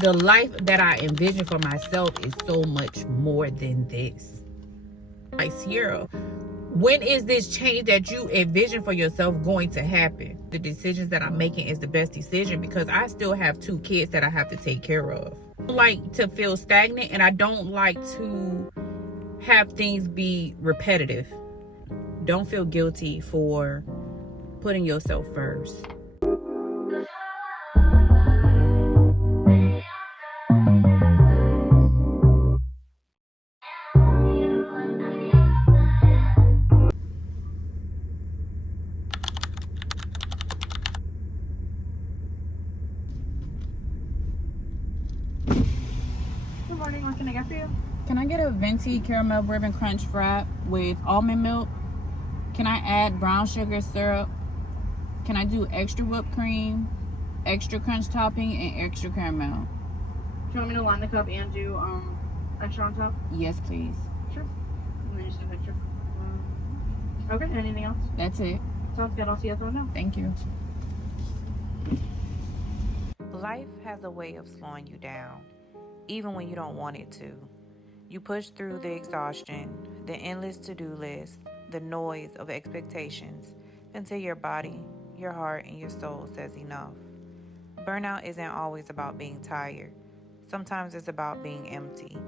The life that I envision for myself is so much more than this. Like, Sierra, when is this change that you envision for yourself going to happen? The decisions that I'm making is the best decision because I still have 2 kids that I have to take care of. I don't like to feel stagnant, and I don't like to have things be repetitive. Don't feel guilty for putting yourself first. Good morning, what can I get for you? Can I get a venti caramel bourbon crunch wrap with almond milk? Can I add brown sugar syrup? Can I do extra whipped cream, extra crunch topping, and extra caramel? Do you want me to line the cup and do extra on top? Yes, please. Sure. And then just a picture. Okay, anything else? That's it. Sounds good, I'll see you at the window. Thank you. Life has a way of slowing you down, even when you don't want it to. You push through the exhaustion, the endless to-do list, the noise of expectations, until your body, your heart, and your soul says enough. Burnout isn't always about being tired. Sometimes it's about being empty.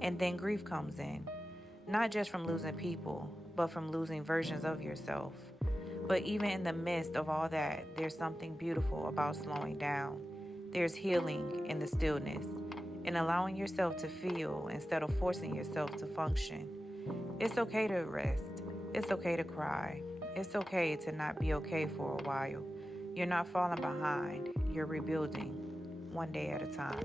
And then grief comes in, not just from losing people, but from losing versions of yourself. But even in the midst of all that, there's something beautiful about slowing down. There's healing in the stillness, and allowing yourself to feel instead of forcing yourself to function. It's okay to rest. It's okay to cry. It's okay to not be okay for a while. You're not falling behind. You're rebuilding, one day at a time.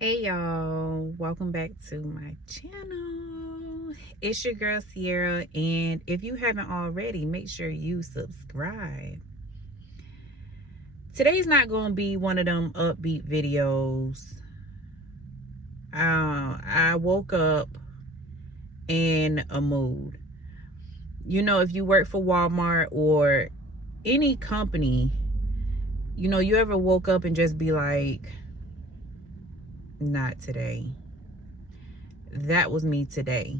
Hey y'all, welcome back to my channel. It's your girl Sierra, and if you haven't already, make sure you subscribe. Today's not going to be one of them upbeat videos. I woke up in a mood. You know, if you work for Walmart or any company, you know, you ever woke up and just be like, not today. That was me today.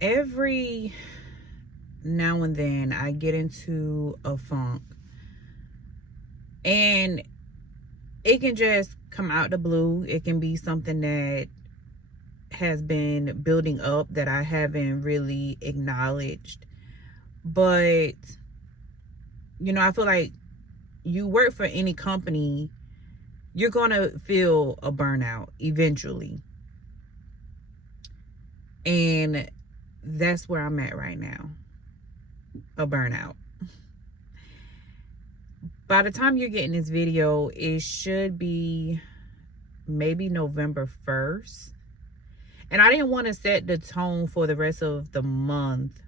Every now and then I get into a funk, and it can just come out the blue. It can be something that has been building up that I haven't really acknowledged. But, you know, I feel like you work for any company, you're going to feel a burnout eventually. And that's where I'm at right now. A burnout. By the time you're getting this video, it should be maybe November 1st. And I didn't want to set the tone for the rest of the month,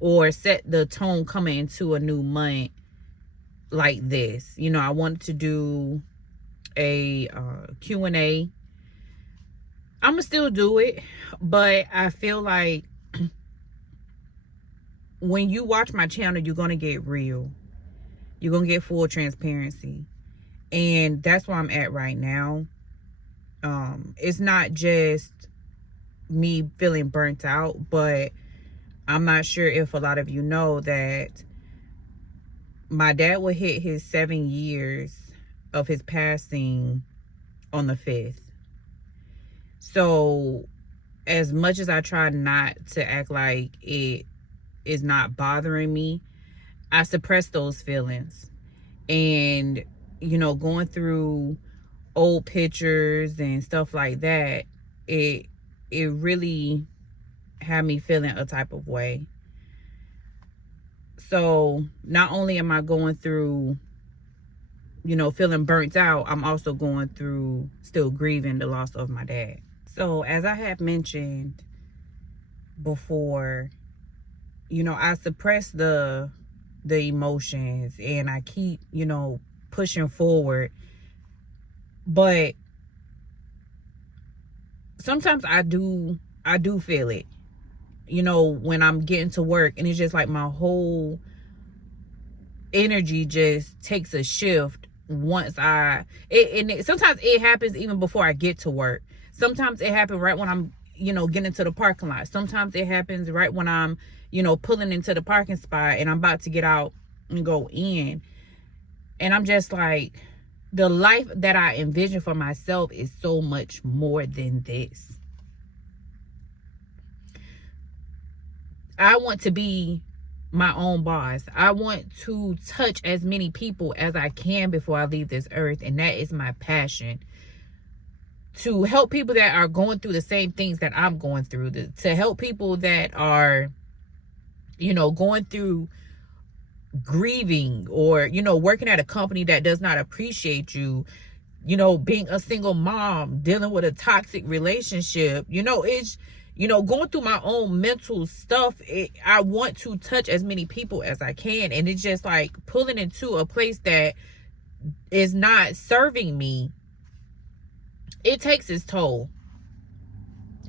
or set the tone coming into a new month like this. You know, I wanted to do a Q&A. I'm going to still do it, but I feel like when you watch my channel, you're going to get real. You're going to get full transparency. And that's where I'm at right now. It's not just me feeling burnt out, but I'm not sure if a lot of you know that my dad will hit his 7 years of his passing on the 5th. So as much as I try not to act like it is not bothering me, I suppress those feelings. And, you know, going through old pictures and stuff like that, it really had me feeling a type of way. So not only am I going through, you know, feeling burnt out, I'm also going through still grieving the loss of my dad. So as I have mentioned before, you know, I suppress the emotions, and I keep, you know, pushing forward. But sometimes I do feel it, you know, when I'm getting to work, and it's just like my whole energy just takes a shift once sometimes it happens even before I get to work. Sometimes it happens right when I'm, getting to the parking lot. Sometimes it happens right when I'm, pulling into the parking spot and I'm about to get out and go in. And I'm just like, the life that I envision for myself is so much more than this. I want to be my own boss. I want to touch as many people as I can before I leave this earth. And that is my passion. To help people that are going through the same things that I'm going through. To help people that are, going through grieving or, working at a company that does not appreciate you. Being a single mom, dealing with a toxic relationship. It's... going through my own mental stuff, I want to touch as many people as I can. And it's just like pulling into a place that is not serving me. It takes its toll.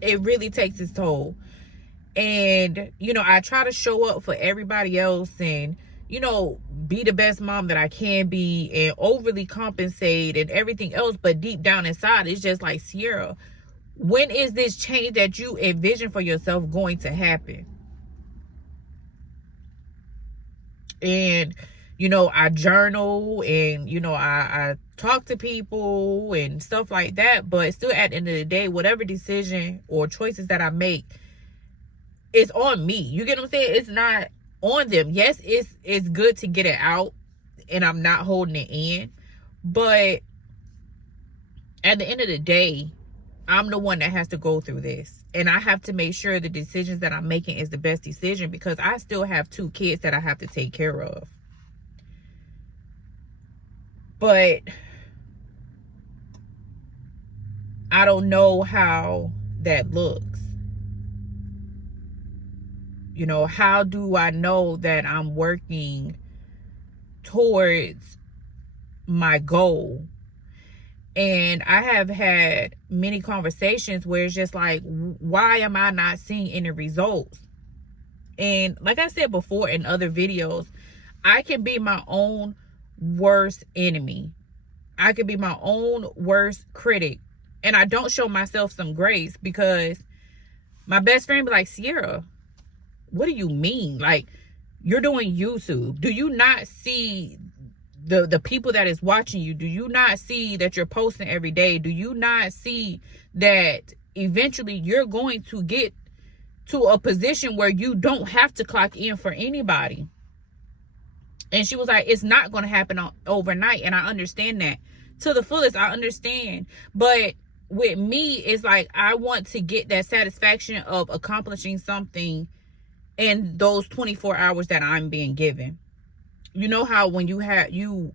It really takes its toll. And, I try to show up for everybody else and, be the best mom that I can be and overly compensate and everything else. But deep down inside, it's just like, Sierra, when is this change that you envision for yourself going to happen? And, I journal and, I talk to people and stuff like that. But still, at the end of the day, whatever decision or choices that I make, it's on me. You get what I'm saying? It's not on them. Yes, it's good to get it out and I'm not holding it in. But at the end of the day, I'm the one that has to go through this. And I have to make sure the decisions that I'm making is the best decision because I still have 2 kids that I have to take care of. But I don't know how that looks. How do I know that I'm working towards my goal? And I have had many conversations where it's just like, why am I not seeing any results? And like I said before in other videos, I can be my own worst enemy. I can be my own worst critic. And I don't show myself some grace because my best friend be like, Sierra, what do you mean? Like, you're doing YouTube. Do you not see the people that is watching you? Do you not see that you're posting every day? Do you not see that eventually you're going to get to a position where you don't have to clock in for anybody? And she was like, it's not going to happen overnight. And I understand that to the fullest. I understand. But with me, it's like, I want to get that satisfaction of accomplishing something in those 24 hours that I'm being given. You know how when you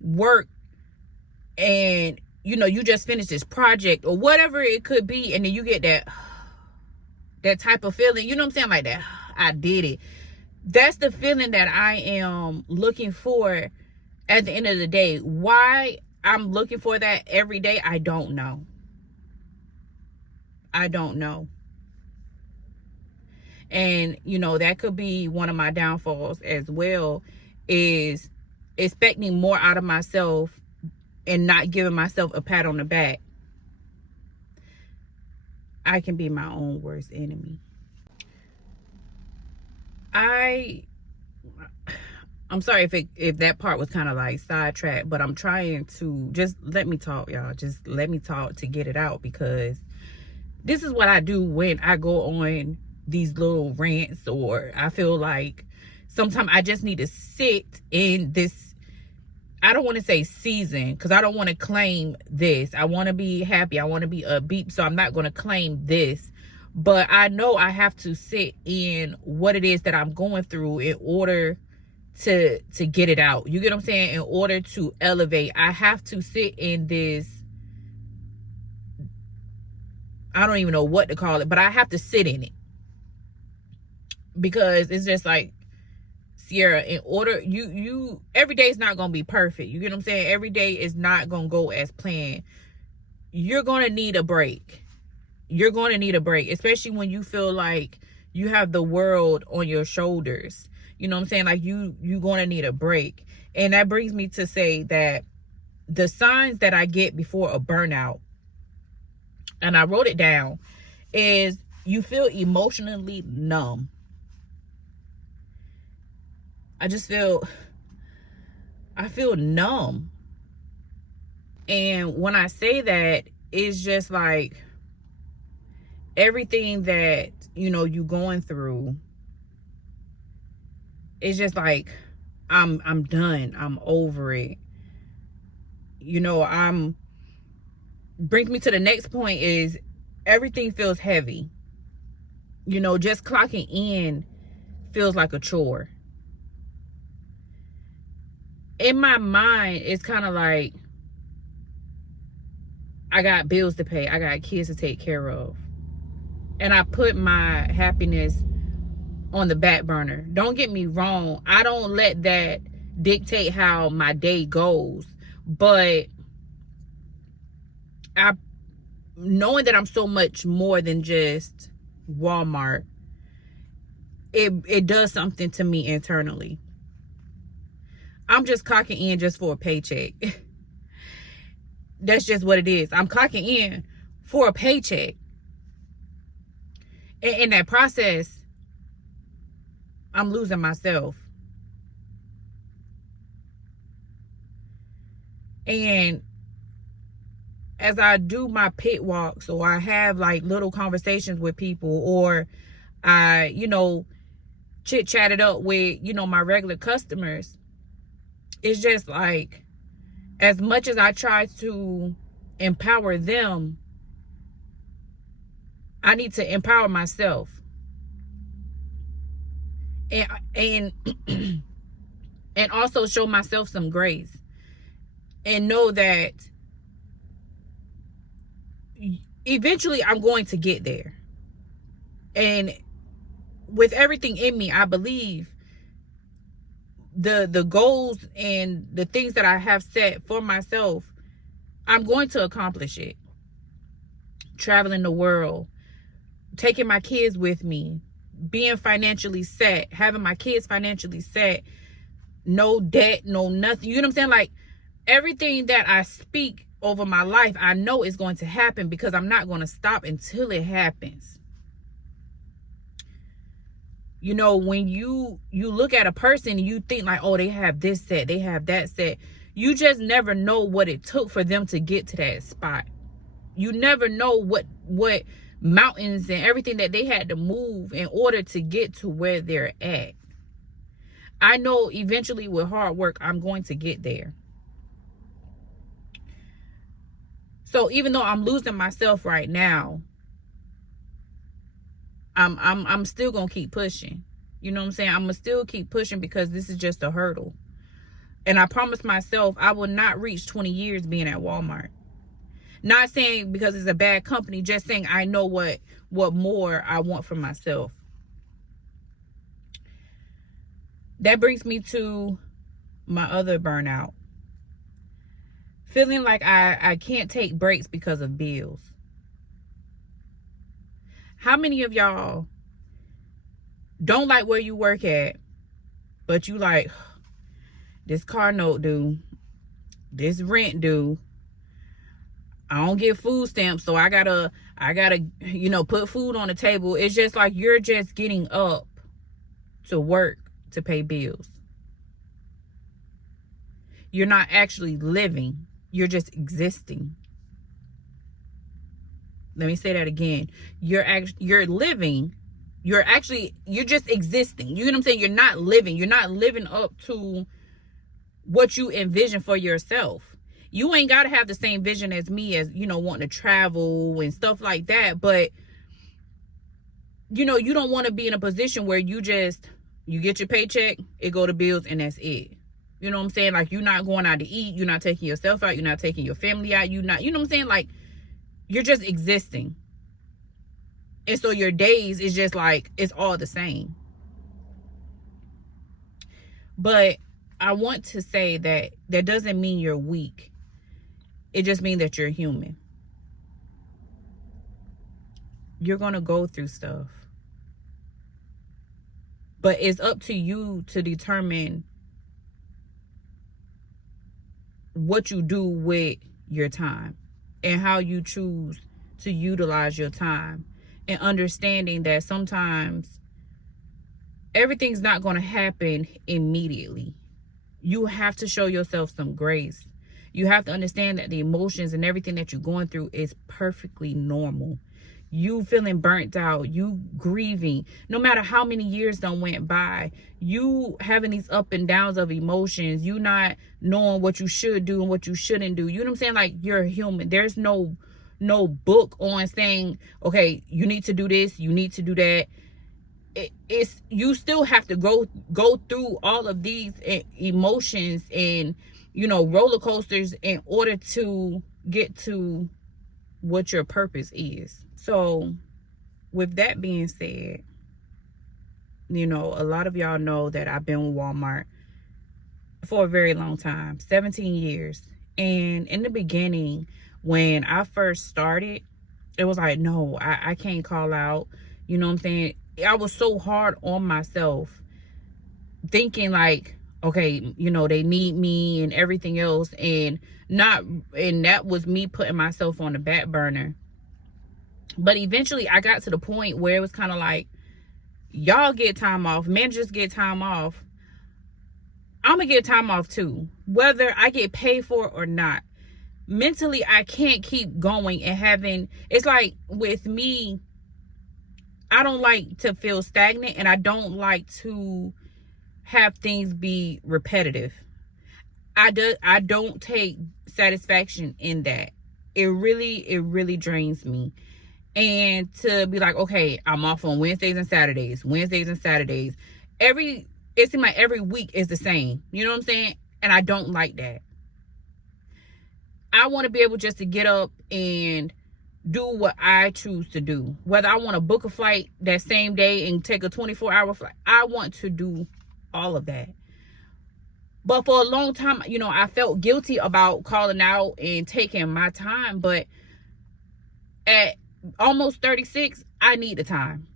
work and, you just finished this project or whatever it could be. And then you get that type of feeling, you know what I'm saying? Like that, I did it. That's the feeling that I am looking for at the end of the day. Why I'm looking for that every day, I don't know. I don't know. And, that could be one of my downfalls as well, is expecting more out of myself and not giving myself a pat on the back. I can be my own worst enemy. I'm sorry if that part was kind of like sidetracked, but I'm trying to just let me talk, y'all. Just let me talk to get it out, because this is what I do when I go on these little rants, or I feel like sometimes I just need to sit in this. I don't want to say season, because I don't want to claim this. I want to be happy. I want to be upbeat. So I'm not going to claim this. But I know I have to sit in what it is that I'm going through in order to get it out. You get what I'm saying? In order to elevate, I have to sit in this. I don't even know what to call it, but I have to sit in it. Because it's just like, Sierra, in order, you every day is not going to be perfect. You get what I'm saying? Every day is not going to go as planned. You're going to need a break. You're going to need a break, especially when you feel like you have the world on your shoulders. You know what I'm saying? Like you're going to need a break. And that brings me to say that the signs that I get before a burnout, and I wrote it down, is you feel emotionally numb. I feel numb. And when I say that, it's just like everything that, you going through, it's just like I'm done. I'm over it. Brings me to the next point is everything feels heavy. Just clocking in feels like a chore. In my mind, it's kind of like I got bills to pay. I got kids to take care of. And I put my happiness on the back burner. Don't get me wrong. I don't let that dictate how my day goes. But knowing that I'm so much more than just Walmart, it does something to me internally. I'm just clocking in just for a paycheck. That's just what it is. I'm clocking in for a paycheck. And in that process, I'm losing myself. And as I do my pit walks, or I have like little conversations with people, or I, chit chatted up with, my regular customers, it's just like, as much as I try to empower them, I need to empower myself. And and also show myself some grace. And know that eventually I'm going to get there. And with everything in me, I believe the goals and the things that I have set for myself, I'm going to accomplish it. Traveling the world, taking my kids with me, being financially set, having my kids financially set, no debt, no nothing. You know what I'm saying? Like, everything that I speak over my life, I know is going to happen, because I'm not going to stop until it happens. When you look at a person, you think like, oh, they have this set, they have that set. You just never know what it took for them to get to that spot. You never know what mountains and everything that they had to move in order to get to where they're at. I know eventually with hard work, I'm going to get there. So even though I'm losing myself right now, I'm still gonna keep pushing. You know what I'm saying? I'm gonna still keep pushing, because this is just a hurdle. And I promised myself I will not reach 20 years being at Walmart. Not saying because it's a bad company, just saying I know what more I want for myself. That brings me to my other burnout. Feeling like I can't take breaks because of bills. How many of y'all don't like where you work at, but you like, this car note due, this rent due, I don't get food stamps, so I gotta put food on the table. It's just like you're just getting up to work to pay bills. You're not actually living. You're just existing. Let me say that again. You're living. You're just existing. You know what I'm saying? You're not living. You're not living up to what you envision for yourself. You ain't got to have the same vision as me, as, wanting to travel and stuff like that. But, you don't want to be in a position where you get your paycheck, it go to bills, and that's it. You know what I'm saying? Like, you're not going out to eat. You're not taking yourself out. You're not taking your family out. You know what I'm saying? Like, you're just existing. And so your days is just like, it's all the same. But I want to say that doesn't mean you're weak. It just means that you're human. You're going to go through stuff. But it's up to you to determine what you do with your time and how you choose to utilize your time, and understanding that sometimes everything's not going to happen immediately. You have to show yourself some grace. You have to understand that the emotions and everything that you're going through is perfectly normal. You feeling burnt out, you grieving, no matter how many years done went by, you having these up and downs of emotions, you not knowing what you should do and what you shouldn't do. You know what I'm saying? Like, you're human. There's no book on saying, okay, you need to do this, you need to do that. It's you still have to go through all of these emotions and, you know, roller coasters in order to get to what your purpose is. So with that being said, you know, a lot of y'all know that I've been with Walmart for a very long time, 17 years. And in the beginning, when I first started, it was like, no, I can't call out. You know what I'm saying? I was so hard on myself, thinking like, okay, you know, they need me and everything else, and that was me putting myself on the back burner. But eventually I got to the point where it was kind of like, y'all get time off, managers get time off, I'm gonna get time off too, whether I get paid for it or not. Mentally, I can't keep going and having, it's like with me, I don't like to feel stagnant, and I don't like to have things be repetitive. I don't take satisfaction in that. It really drains me. And to be like, okay, I'm off on Wednesdays and Saturdays. It seems like every week is the same. You know what I'm saying? And I don't like that. I want to be able just to get up and do what I choose to do. Whether I want to book a flight that same day and take a 24-hour flight, I want to do all of that. But for a long time, you know, I felt guilty about calling out and taking my time. But at almost 36, I need the time.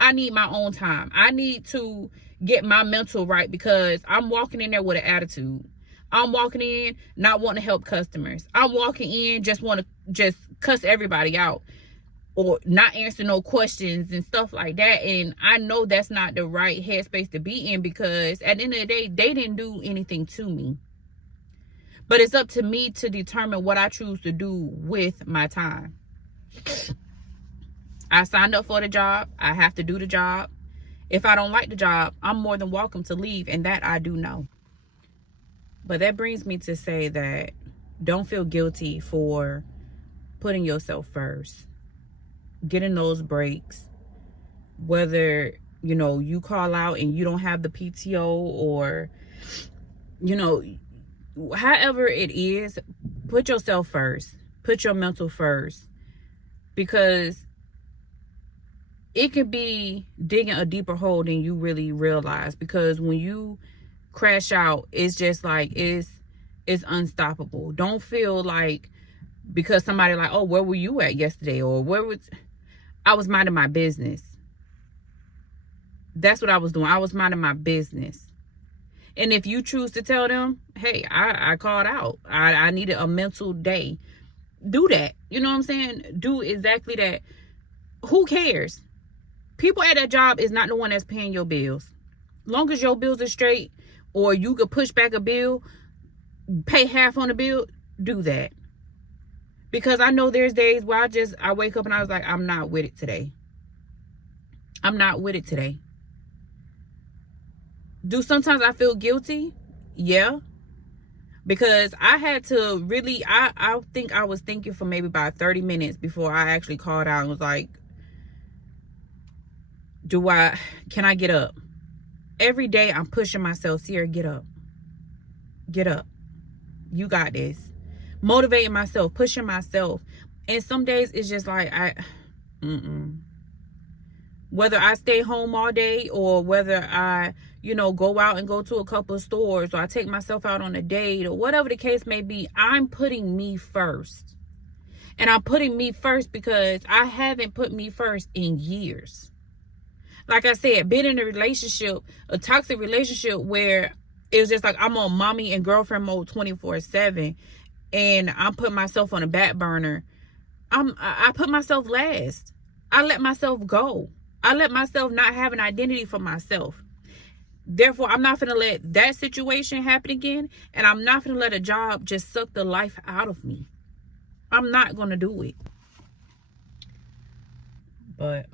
I need my own time. I need to get my mental right, because I'm walking in there with an attitude. I'm walking in not wanting to help customers. I'm walking in just want to just cuss everybody out or not answer no questions and stuff like that. And I know that's not the right headspace to be in, because at the end of the day, they didn't do anything to me. But it's up to me to determine what I choose to do with my time. I signed up for the job. I have to do the job. If I don't like the job, I'm more than welcome to leave, and that I do know. But that brings me to say that don't feel guilty for putting yourself first, getting those breaks, whether, you know, you call out and you don't have the PTO, or, you know, however it is, put yourself first, put your mental first, because it could be digging a deeper hole than you really realize. Because when you crash out, it's just like, it's unstoppable. Don't feel like because somebody like, oh, where were you at yesterday, or I was minding my business. That's what I was doing. I was minding my business. And if you choose to tell them, hey, I called out, I needed a mental day, do that. You know what I'm saying? Do exactly that. Who cares? People at that job is not the one that's paying your bills. Long as your bills are straight, or you could push back a bill, pay half on the bill, do that. Because I know there's days where I wake up and I was like, I'm not with it today. I'm not with it today. Do sometimes I feel guilty? Yeah. Because I had to really, I think I was thinking for maybe about 30 minutes before I actually called out and was like, can I get up? Every day I'm pushing myself, Sierra, get up. Get up. You got this. Motivating myself, pushing myself. And some days it's just like, whether I stay home all day, or whether I, you know, go out and go to a couple of stores, or I take myself out on a date, or whatever the case may be, I'm putting me first. And I'm putting me first because I haven't put me first in years. Like I said, been in a relationship, a toxic relationship, where It's just like I'm on mommy and girlfriend mode 24/7, and I'm putting myself on a back burner. I put myself last. I let myself go. I let myself not have an identity for myself. Therefore, I'm not gonna let that situation happen again, and I'm not gonna let a job just suck the life out of me. I'm not gonna do it. But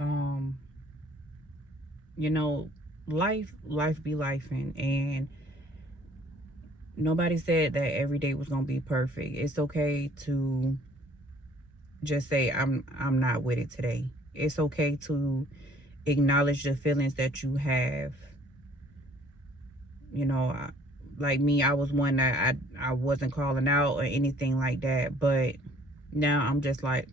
you know, life be lifing, and nobody said that every day was gonna be perfect. It's okay to just say I'm not with it today. It's okay to acknowledge the feelings that you have. You know, like me, I was one that I wasn't calling out or anything like that, but now I'm just like,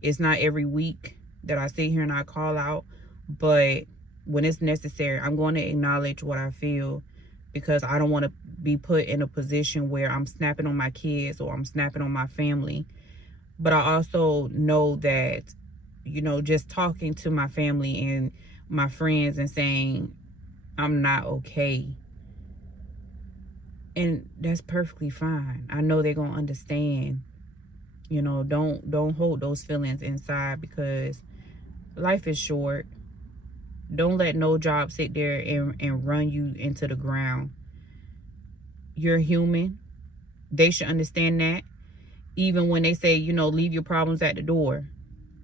it's not every week that I sit here and I call out, but when it's necessary, I'm going to acknowledge what I feel, because I don't want to be put in a position where I'm snapping on my kids or I'm snapping on my family. But I also know that, you know, just talking to my family and my friends and saying I'm not okay, and that's perfectly fine. I know they're gonna understand. You know, don't hold those feelings inside, because life is short. Don't let no job sit there and run you into the ground. You're human. They should understand that. Even when they say, you know, leave your problems at the door.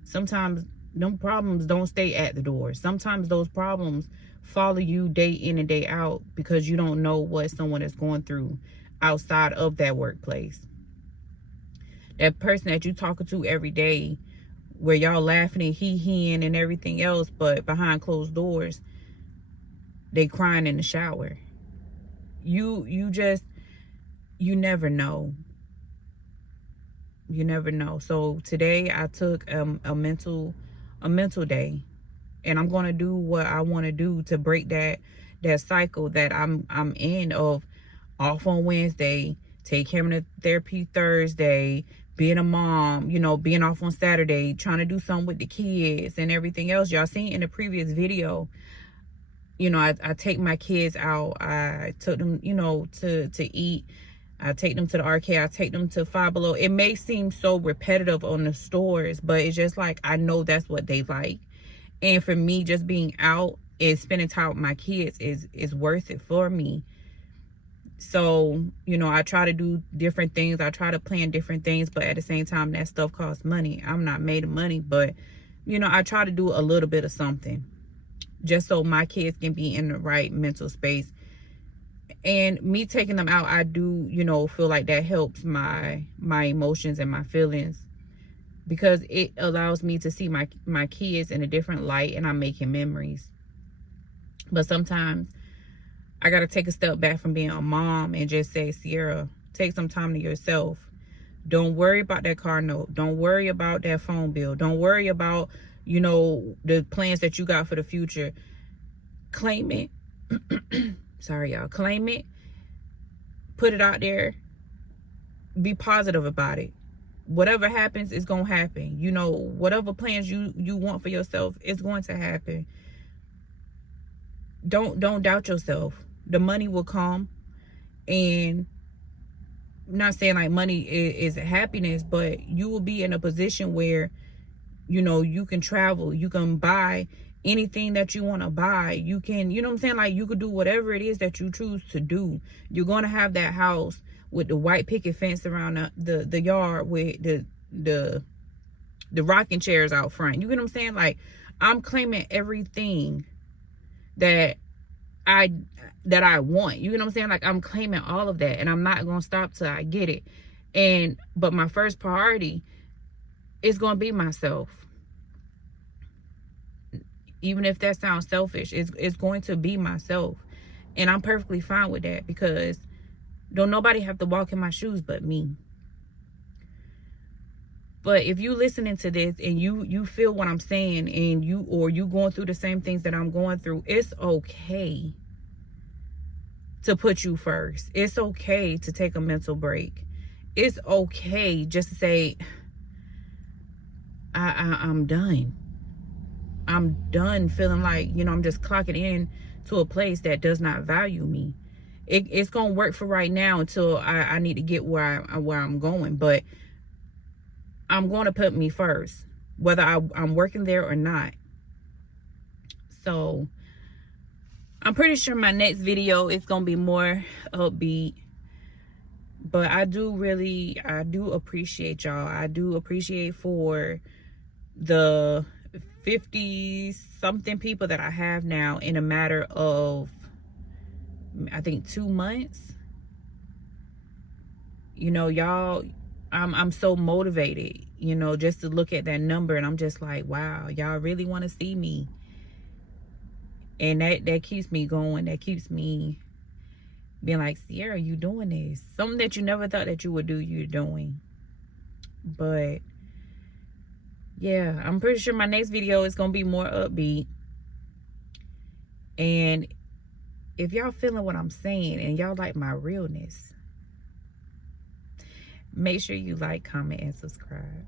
Sometimes them problems don't stay at the door. Sometimes those problems follow you day in and day out, because you don't know what someone is going through outside of that workplace. That person that you talking to every day, where y'all laughing and hee-heeing and everything else, but behind closed doors, they crying in the shower. You never know. You never know. So today I took a mental day, and I'm gonna do what I want to do to break that cycle that I'm in of off on Wednesday, take him to therapy Thursday, being a mom, you know, being off on Saturday, trying to do something with the kids and everything else. Y'all seen in the previous video, you know, I take my kids out. I took them, you know, to eat. I take them to the arcade. I take them to Five Below. It may seem so repetitive on the stores, but it's just like, I know that's what they like. And for me, just being out and spending time with my kids is worth it for me. So, you know, I try to do different things. I try to plan different things, but at the same time, that stuff costs money. I'm not made of money, but, you know, I try to do a little bit of something just so my kids can be in the right mental space. And me taking them out, I do, you know, feel like that helps my emotions and my feelings, because it allows me to see my kids in a different light, and I'm making memories. But sometimes I got to take a step back from being a mom and just say, Sierra, take some time to yourself. Don't worry about that car note. Don't worry about that phone bill. Don't worry about, you know, the plans that you got for the future. Claim it. Sorry, y'all. Claim it. Put it out there. Be positive about it. Whatever happens, it's going to happen. You know, whatever plans you want for yourself, it's going to happen. Don't doubt yourself. The money will come. And I'm not saying like money is happiness, but you will be in a position where, you know, you can travel, you can buy anything that you want to buy. You can, you know what I'm saying? Like, you could do whatever it is that you choose to do. You're going to have that house with the white picket fence around the yard, with the rocking chairs out front. You get what I'm saying? Like, I'm claiming everything that I want. You know what I'm saying? Like, I'm claiming all of that, and I'm not gonna stop till I get it. But my first priority is gonna be myself. Even if that sounds selfish, it's going to be myself. And I'm perfectly fine with that, because don't nobody have to walk in my shoes but me. But if you listening to this and you feel what I'm saying, and you going through the same things that I'm going through, it's okay to put you first. It's okay to take a mental break. It's okay just to say, I'm done. I'm done feeling like, you know, I'm just clocking in to a place that does not value me. it's gonna work for right now until I need to get where I'm going. But I'm going to put me first, whether I'm working there or not. So I'm pretty sure my next video is gonna be more upbeat. But I do appreciate y'all. I do appreciate for the 50 something people that I have now in a matter of, I think, 2 months. You know, y'all, I'm so motivated, you know, just to look at that number, and I'm just like, wow, y'all really want to see me. And that keeps me going. That keeps me being like, Sierra, you doing this. Something that you never thought that you would do, you're doing. But yeah, I'm pretty sure my next video is going to be more upbeat. And if y'all feeling what I'm saying and y'all like my realness, make sure you like, comment, and subscribe.